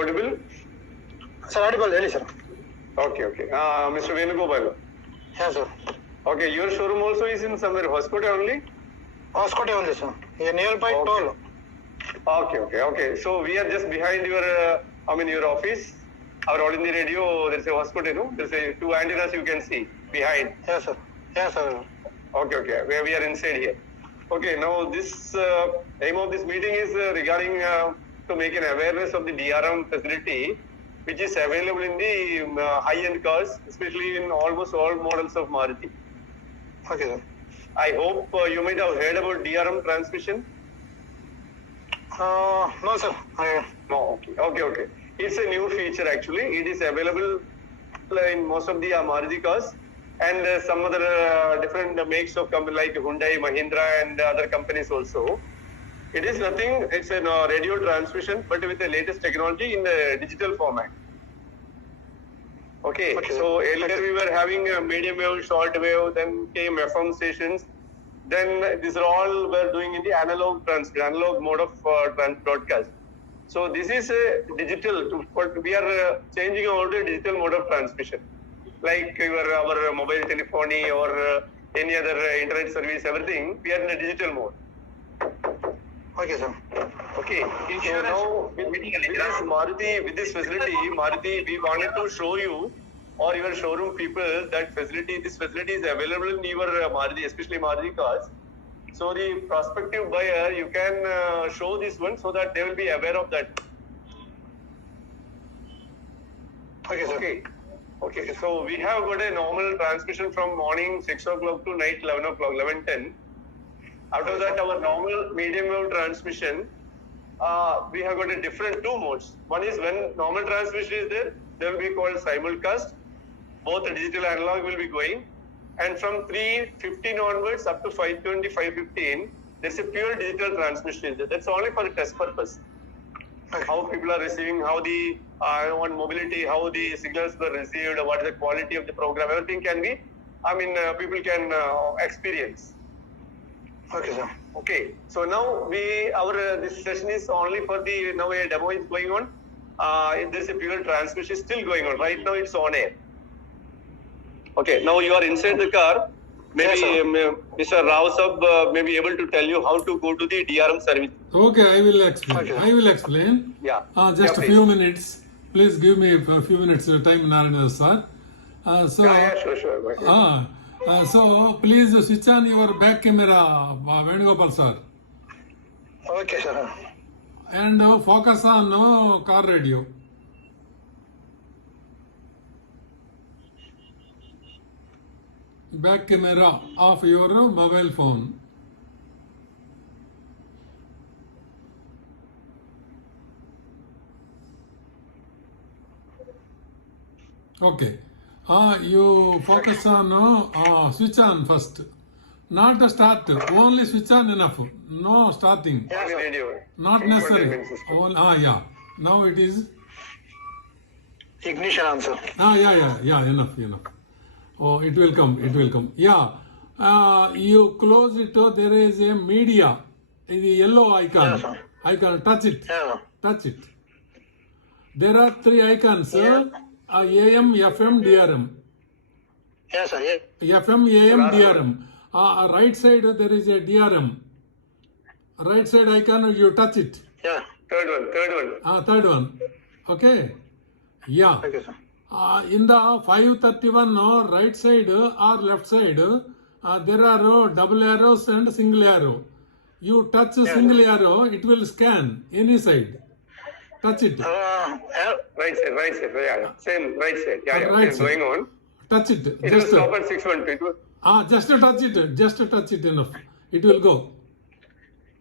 Audible? Sir, audible, really, sir. Okay. Mr. Venugopal. Yes, sir. Okay, your showroom also is in somewhere Hoskote only? Hoskote only, sir. Yeah, nearby toll. Okay. So we are just behind your, your office. Our All India Radio, there's a Hoskote, no? There's a two antennas you can see behind. Yes, sir. Okay. We are inside here. Okay, now this aim of this meeting is regarding to make an awareness of the DRM facility, which is available in the high-end cars, especially in almost all models of Maruti. Okay, sir. I hope you might have heard about DRM transmission. No, sir. No, okay. It's a new feature actually. It is available in most of the Maruti cars and some other different makes of companies like Hyundai, Mahindra and other companies also. It is nothing, it's a radio transmission but with the latest technology in the digital format. Okay. So earlier we were having a medium wave, short wave, then came FM stations. Then these are all we're doing in the analog mode of broadcast. So this is a digital, but we are changing over to digital mode of transmission. Like our mobile telephony or any other internet service, everything, we are in a digital mode. Okay, sir. Okay. So now with this facility, Maruti, we wanted to show you or your showroom people that this facility is available in your Maruti, especially Maruti cars. So the prospective buyer, you can show this one so that they will be aware of that. Okay, sir. Okay. So we have got a normal transmission from morning 6 o'clock to night 11 o'clock, 11:10. Out of that, our normal medium wave transmission, we have got a different two modes. One is when normal transmission is there, they will be called simulcast. Both digital and analog will be going. And from 3:15 onwards up to 5:20, 5:15, there's a pure digital transmission. That's only for test purpose. Okay. How people are receiving, how the on mobility, how the signals were received, what is the quality of the program, everything can be, people can experience. Okay, sir. Okay, so now this session is only for the, now a demo is going on. There's a pure transmission still going on. Right now it's on air. Okay, now you are inside the car. Maybe Yes, Mr. Rao Sab may be able to tell you how to go to the DRM service. Okay, I will explain. Okay. I will explain. Yeah. Just a please. few minutes. Please give me a few minutes time, Narendra sir. Sure. Go ahead. So please switch on your back camera, Venugopal sir, Okay, sir. and focus on car radio. Back camera of your mobile phone. Okay. You focus on switch on first. Not the start. Only switch on enough. No starting. Only radio. Not necessary. Yeah. Now it is. Ignition answer. Yeah. Enough. Oh, it will come. Yeah. You close it. There is a media. The yellow icon. Yes, sir. Icon. Touch it. Yeah. Touch it. There are three icons. Yeah. AM, FM, DRM. Yes, sir. Yeah. FM, AM, DRM. Right side there is a DRM. Right side icon, you touch it. Yeah. Third one. Third one. Okay. Yeah. Okay, sir. In the 531 right side or left side, there are double arrows and single arrow. You touch single arrow, it will scan any side. Touch it. Right side. Yeah. Same right side. Yeah. Right It's side. going on. Touch it. It will stop at 612. Just touch it. Just touch it enough. It will go.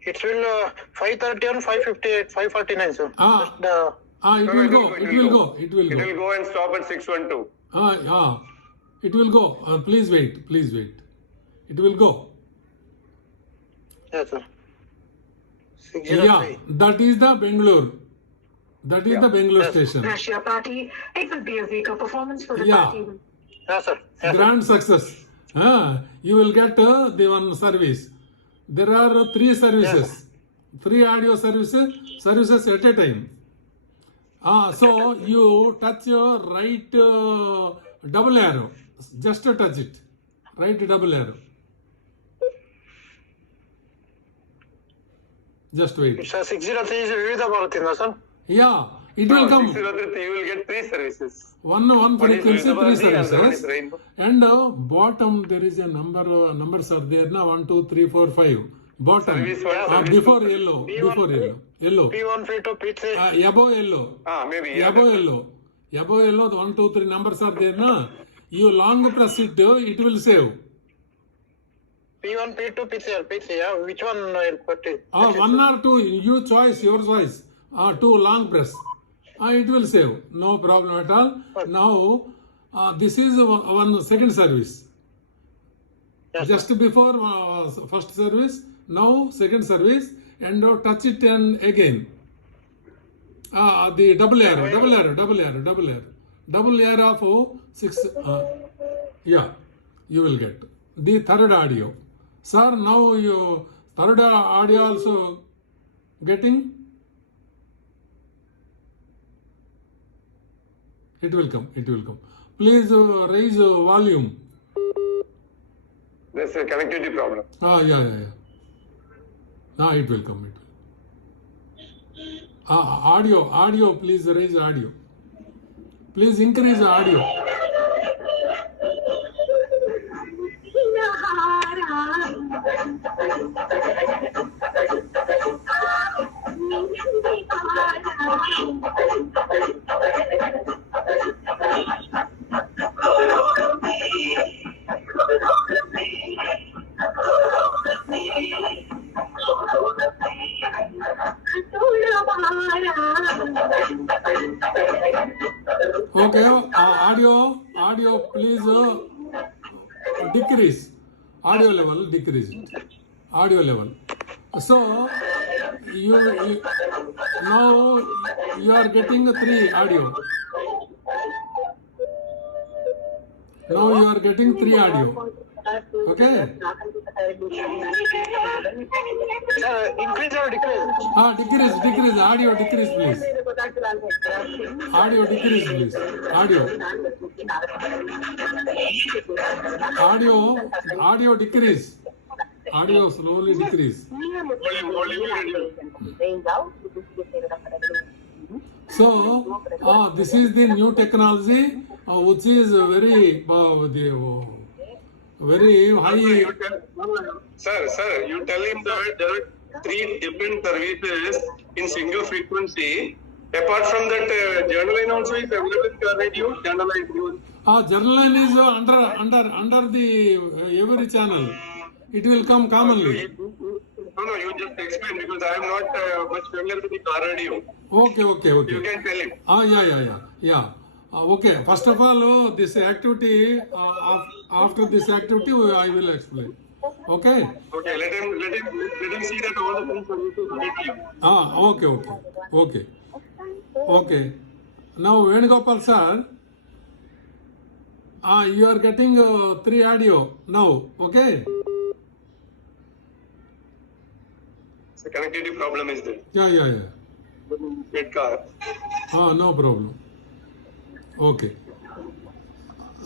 It will 531, 558, 549, sir. It will go. It will go. It will go and stop at 612. It will go. Please wait. It will go. Yes, sir. Yeah, 603. that is the Bangalore. That is the Bangalore Yes. station. Russia party. It will be a weaker performance for the Yeah. party. Yes, sir. Yes, sir. Grand success. You will get the one service. There are three services. Three audio services at a time. So you touch your right double arrow. Just touch it. Right double arrow. Just wait. It's a 603 is Vividha Bharati, no, sir? Yeah, it will come. 603, you will get 3 services. One One is frequency, Vividha 3 Bharati and the one is services. Rainbow. And bottom there is a number. Numbers are there now. 1, 2, 3, 4, 5. Bottom. Service 1, service Before 2. yellow. Before yellow. Yellow. P1, P2, P3. Above yellow. Maybe. Above yellow. Above yellow. The 1, 2, 3 numbers are there na. You long press it. It will save. P1, P2, P3, yeah. Which one I'll put it? 1 or 2. You choice. Your choice. 2 long press. It will save. No problem at all. Now this is one second service. Yes, Just before first service, now second service, and touch it and again. The double arrow of 6. Yeah, you will get the third audio. Sir, now you third audio also getting. It will come. Please raise volume. That's a connectivity problem. Yeah. It will come. Audio, please raise audio. Please increase audio. Okay, audio, please decrease. Audio level, decrease it. Audio level. So, you now you are getting 3 audio. Now you are getting 3 audio. Okay? Sir, increase or decrease? Decrease. Audio decrease, please. Audio decrease, please. Audio decrease. Audio slowly decrease. So, this is the new technology, which is very high. Sir, you tell him that there are 3 different services in single frequency. Apart from that, journal line also is available in your radio. Journal line news. Journal line is under the every channel. It will come commonly. No, you just explain because I am not much familiar with the car radio. Okay. You can tell him. Yeah. Okay. First of all, this activity. After this activity, I will explain. Okay. Okay, let him see that all the things are Okay. Now, Venugopal sir, you are getting 3 audio now. Okay. So connectivity problem is there. Yeah. Get car. No problem. Okay.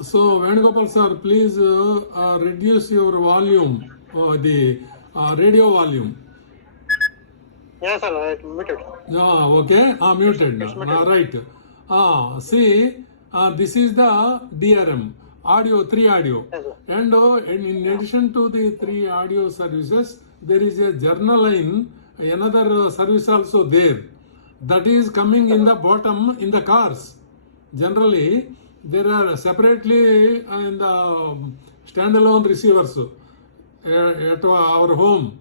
So, Venugopal sir, please reduce your volume, the radio volume. Yes, sir, I muted. Okay. Muted now. Right. See, this is the DRM, 3 audio. Yes, sir. And in addition to the 3 audio services, there is a journal line, another service also there. That is coming in the bottom in the cars. Generally, there are separately in the standalone receivers at our home.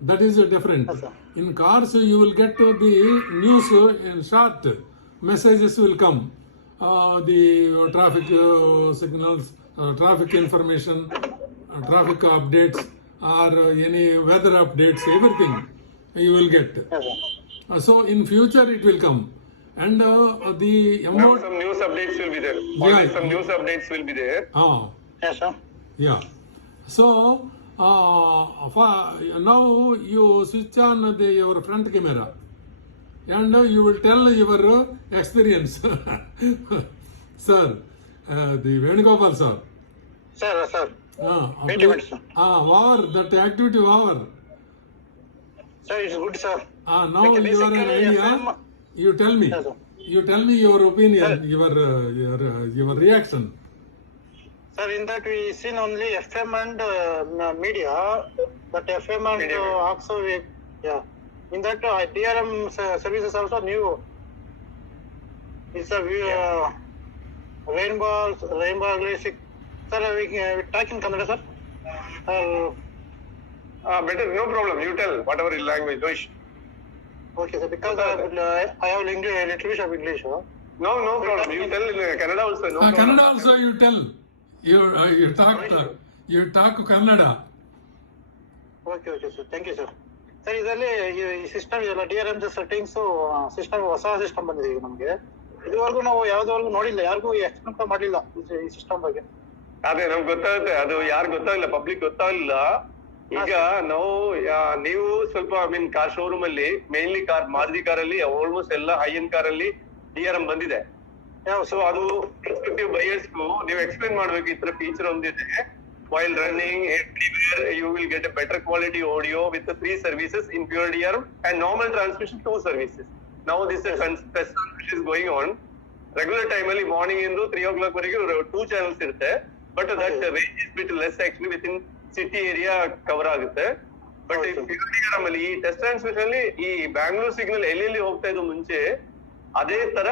That is different. Yes, sir. In cars, you will get the news in short. Messages will come. The traffic signals, traffic information, traffic updates, or any weather updates, everything you will get. Yes, sir. So in future it will come. And the Now amount. some news updates will be there. Yeah. Always some news updates will be there. Yes, sir. Yeah. So now you switch on your front camera. and you will tell your experience. Sir, the Venugopal sir. Sir. Wait a Please- minute, sir. Over, that activity over. Sir, it's good, sir. Now Okay, your basically, idea, FM you tell me. Yes, sir. You tell me your opinion, Sir. your reaction. Sir, in that we seen only FM and media, but FM and Media. also in that DRM services also new. It's a rainbow basic. Sir, we talk in Kannada, sir. Better, no problem. You tell whatever language. No issue. Okay, sir. Because I have English, little bit of English. No problem. You tell in Kannada also. No problem. Kannada also you tell. You talk Kannada. Okay sir thank you sir. Sir ಇದರಲ್ಲಿ ಈ system ಇದೆಲ್ಲ DRM settings system ಹೊಸ system ಬಂದಿದೆ ಈಗ ನಮಗೆ. ಇದುವರೆಗೂ ನಾವು ಯಾವ್ದವರೆಗೂ ನೋಡಿಲ್ಲ, ಯಾರಿಗೂ ಎಕ್ಸ್ಪ್ಲೇನ್ ಮಾಡಿಲ್ಲ ಈ ಸಿಸ್ಟಮ್ ಬಗ್ಗೆ. ಅದೇ ನಮ್ಗೆ ಗೊತ್ತಾಗುತ್ತೆ, ಅದು ಯಾರು ಗೊತ್ತಾಗಿಲ್ಲ, ಪಬ್ಲಿಕ್ ಗೊತ್ತಾಗಲಿಲ್ಲ. ಈಗ ನಾವು ನೀವು ಸ್ವಲ್ಪ ಕಾರ್ ಶೋರೂಮ್ ಅಲ್ಲಿ ಮೇನ್ಲಿ ಕಾರ್ ಮಾರುತಿ ಕಾರಲ್ಲಿ ಆಲ್ಮೋಸ್ಟ್ ಎಲ್ಲ ಹೈ ಎಂಡ್ ಕಾರಲ್ಲಿ DRM ಬಂದಿದೆ. ಸೊ ಅದು ಎಕ್ಸ್ಪೆಕ್ಟಿವ್ ಬಯರ್ಸ್ಗೂ ನೀವು ಎಕ್ಸ್ಪ್ಲೇನ್ ಮಾಡ್ಬೇಕು, ಈ ತರ ಫೀಚರ್ ಒಂದಿದೆ. While running everywhere, you will get a better quality audio with the 3 services in pure DRM and normal transmission 2 services. Now this test transmission is going on. Regular time ಅಲ್ಲಿ morning ಇಂದ 3 o'clock ವರೆಗೆ 2 channels ಇರುತ್ತೆ. But that range is bit less actually within city area cover ಆಗುತ್ತೆ. But pure DRM ಅಲ್ಲಿ ಈ test transmission ಅಲ್ಲಿ ಈ Bangalore signal ಎಲ್ಲೆಲ್ಲಿ ಹೋಗ್ತಾ ಇದ್ದು ಮುಂಚೆ ಅದೇ ತರ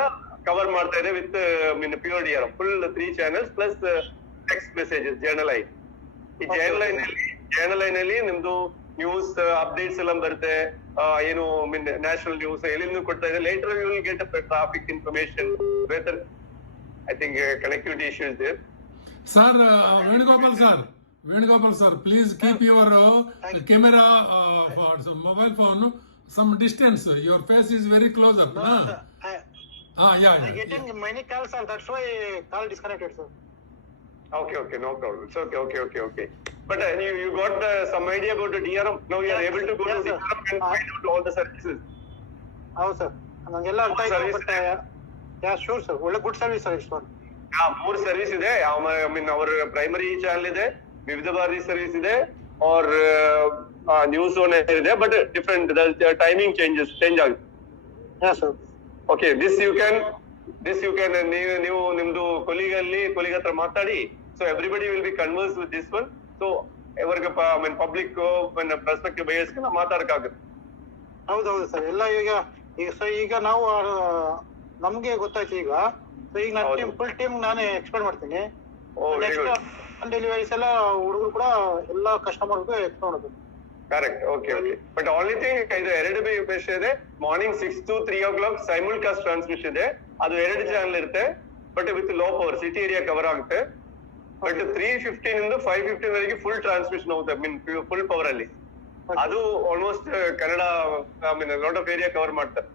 ಕವರ್ ಮಾಡ್ತಾ ಇದೆ with pure DRM full 3 channels plus text messages ಜರ್ನಲೈನ್. ಈ ಜರ್ನಲೈನ್ ಅಲ್ಲಿ ನಿಮ್ದು ನ್ಯೂಸ್ ಅಪ್ಡೇಟ್ಸ್ ಎಲ್ಲ ಬರುತ್ತೆ, ಏನು ನ್ಯಾಷನಲ್ ನ್ಯೂಸ್ ಎಲ್ಲಿಂದ ಕೊಡ್ತಾ ಇದೆ. Later you will get traffic information, weather I think connectivity issue is there. Sir, Venugopal sir, please keep your camera for some mobile phone some distance. Your face is very close up. Yeah. I getting many calls, sir. That's why call disconnected, sir. Okay, no problem. It's okay. But you got some idea about the DRM. Now you are able to go to Yes, sir. DRM and find out all the services. ಹೌದು sir, ನಂಗೆಲ್ಲ ಅರ್ಥ ಆಯ್ತು. But sure sir, ಒಳ್ಳೆ good service sir ಇಷ್ಟು. 3 service ಇದೆ. ಅವರ primary channel ಇದೆ, ವಿವಿಧ Bharati service ಇದೆ, और ನ್ಯೂಸ್ ಓನ್ ಇದೆ. ಬಟ್ ಡಿಫರೆಂಟ್ ಟೈಮಿಂಗ್ ಚೇಂಜ್ ಆಗುತ್ತೆ. Yeah sir. Okay, this you can ನೀವು ನಿಮ್ದು ಕೊಲಿಗ್ ಹತ್ರ ಮಾತಾಡಿ. So everybody will be converse with this one. So ಎವರ್ಗ ಪಬ್ಲಿಕ್ ಪರ್ಸ್ಪೆಕ್ಟಿವ್ ಬಯರ್ಸ್ ಮಾತಾಡಕ್ಕಾಗುತ್ತೆ. ಹೌದು ಸರ್, ಎಲ್ಲ ಈಗ ನಾವು ನಮ್ಗೆ ಗೊತ್ತಾಯ್ತು ಈಗ. ಸೊ ಈಗ ನನ್ನ ಫುಲ್ ಟೀಮ್ ನಾನೇ ಎಕ್ಸ್ಪ್ಲೇನ್ ಮಾಡ್ತೀನಿ. ಡೆಲಿವರೀಸ್ ಎಲ್ಲ ಹುಡುಗರು ಕೂಡ ಎಲ್ಲ ಕಸ್ಟಮರ್ಗೂ ಎಕ್ಸ್ಪ್ಲೇನ್ ಮಾಡ್ತೀನಿ. Correct. Okay. But only thing ಇದು 2 ವಿಷಯ ಇದೆ. Morning 6 to 3 o'clock simulcast transmission ಇದೆ. ಅದು 2 ಚಾನಲ್ ಇರುತ್ತೆ, but with low power city area cover ಆಗುತ್ತೆ. ಬಟ್ 3:15 ಇಂದ 5:15 ವರೆಗೆ ಫುಲ್ ಟ್ರಾನ್ಸ್ಮಿಷನ್ ಹೋಗುತ್ತೆ, ಫುಲ್ ಪವರ್ ಅಲ್ಲಿ. ಅದು almost Kannada lot of area cover ಮಾಡ್ತಾರೆ.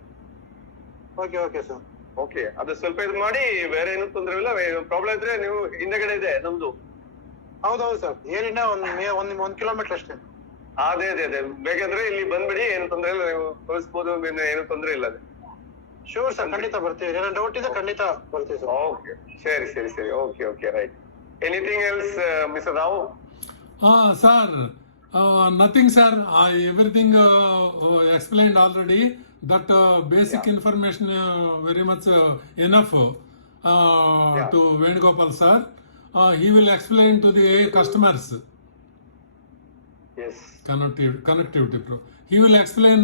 Okay sir. ಓಕೆ, ಅದು ಸ್ವಲ್ಪ ಇದು ಮಾಡಿ, ಬೇರೆ ಏನು ತೊಂದರೆ ಇಲ್ಲ. ಪ್ರಾಬ್ಲಮ್ ಇದ್ರೆ ನೀವು ಹಿಂದೆಗಡೆ ಇದೆ ನಮ್ದು. ಹೌದು ಸರ್, ಏನಿಲ್ಲ ಒಂದ್ ಕಿಲೋಮೀಟರ್ ಅಷ್ಟೇ. ಅದೇ ಬೇಕಂದ್ರೆ ಇಲ್ಲಿ ಬಂದ್ಬಿಡಿ, ಏನು ತೊಂದರೆ ಇಲ್ಲ, ನೀವು ತೋರಿಸ್ಬೋದು, ಏನು ತೊಂದರೆ ಇಲ್ಲ. ಅದೇ ಶೂರ್ ಸರ್, ಖಂಡಿತ ಬರ್ತೀವಿ. ಏನೋ ಡೌಟ್ ಇದೆ ಖಂಡಿತ ಬರ್ತೀವಿ ಸರ್. ಓಕೆ, ಸರಿ. Okay, right. Anything else mister Rao? Sir, nothing sir. Everything explained already. That basic information very much enough to Venugopal sir. He will explain to the customers. Yes. Connectivity pro. He will explain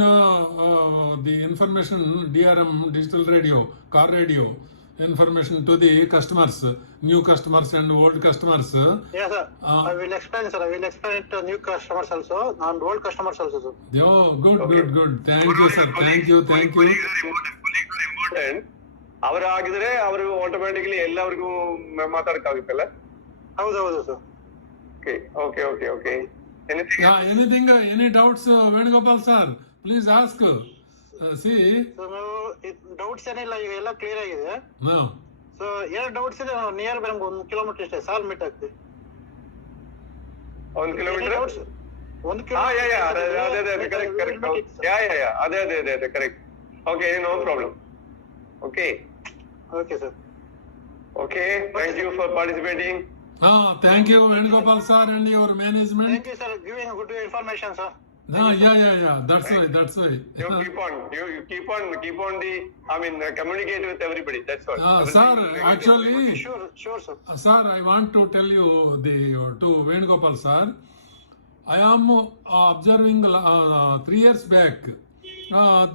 the information, DRM, digital radio, car radio information to the customers, new customers and old customers. Yes sir, I will explain sir. I will explain it to new customers also and old customers also sir. Oh, good. Thank you sir. Thank you. Important. ಅವರು ಆಗಿದ್ರೆ ಅವರು automatically ಎಲ್ಲರಿಗೂ ಮಾತಾಡಕ್ಕಾಗುತ್ತಲ್ಲ. ಹೌದು sir. Okay. Anything, any doubts, Venugopal sir? Please ask. See. So doubts ಏನಿಲ್ಲ, ಈಗ ಎಲ್ಲ clear ಆಗಿದೆ. No. So ಏನು ಡೌಟ್ಸ್ ಇದೆ, ನಿಯರ್ ಬೈ ನಮ್ಗೆ 1 ಕಿಲೋಮೀಟರ್ ಅಷ್ಟೇ, ಸಾಲ್ ಮೀಟ್ ಆಗ್ತದೆ. 1 ಕಿಲೋಮೀಟರ್? 1 ಕಿಲೋಮೀಟರ್. ಅದೇ correct. Okay, no problem. Okay. Okay, sir. Okay. Thank you for participating. Thank you, Venugopal sir, and your management. Thank you, sir. Giving good information, sir. Yeah. That's why. You keep on. You keep on the. Communicate with everybody. That's all. Everything Sir, will be- actually, Sure, sir. sir, I want to tell you to Venugopal sir, I am observing 3 years back.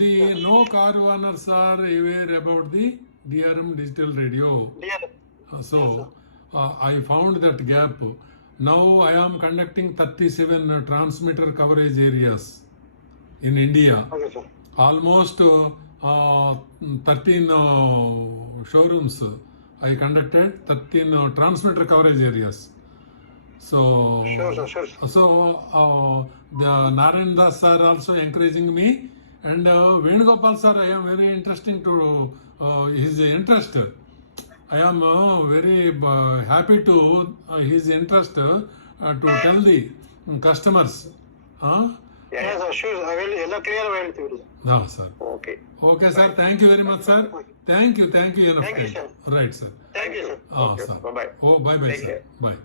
The no car owners are aware about the DRM digital radio. DRM. So I found that gap. Now I am conducting 37 transmitter coverage areas in India. Okay, sir. Almost 13 showrooms. I conducted 13 transmitter coverage areas. So Sure, sir. the Narayan Das sir also encouraging me, and Venugopal sir, I am very interesting to his interest. I am very happy to his interest to tell the customers. Yes, sir. Sure. I will ಎಲ್ಲ clear ಆಗಿ ಹೇಳ್ತೀವಿ. No, sir. Okay. Okay, sir. Thank you very much, sir. Thank you. Enough Thank you, time. sir. Right, sir. Thank you, sir. Sir. Bye bye. Oh, bye, Take sir. care. Bye.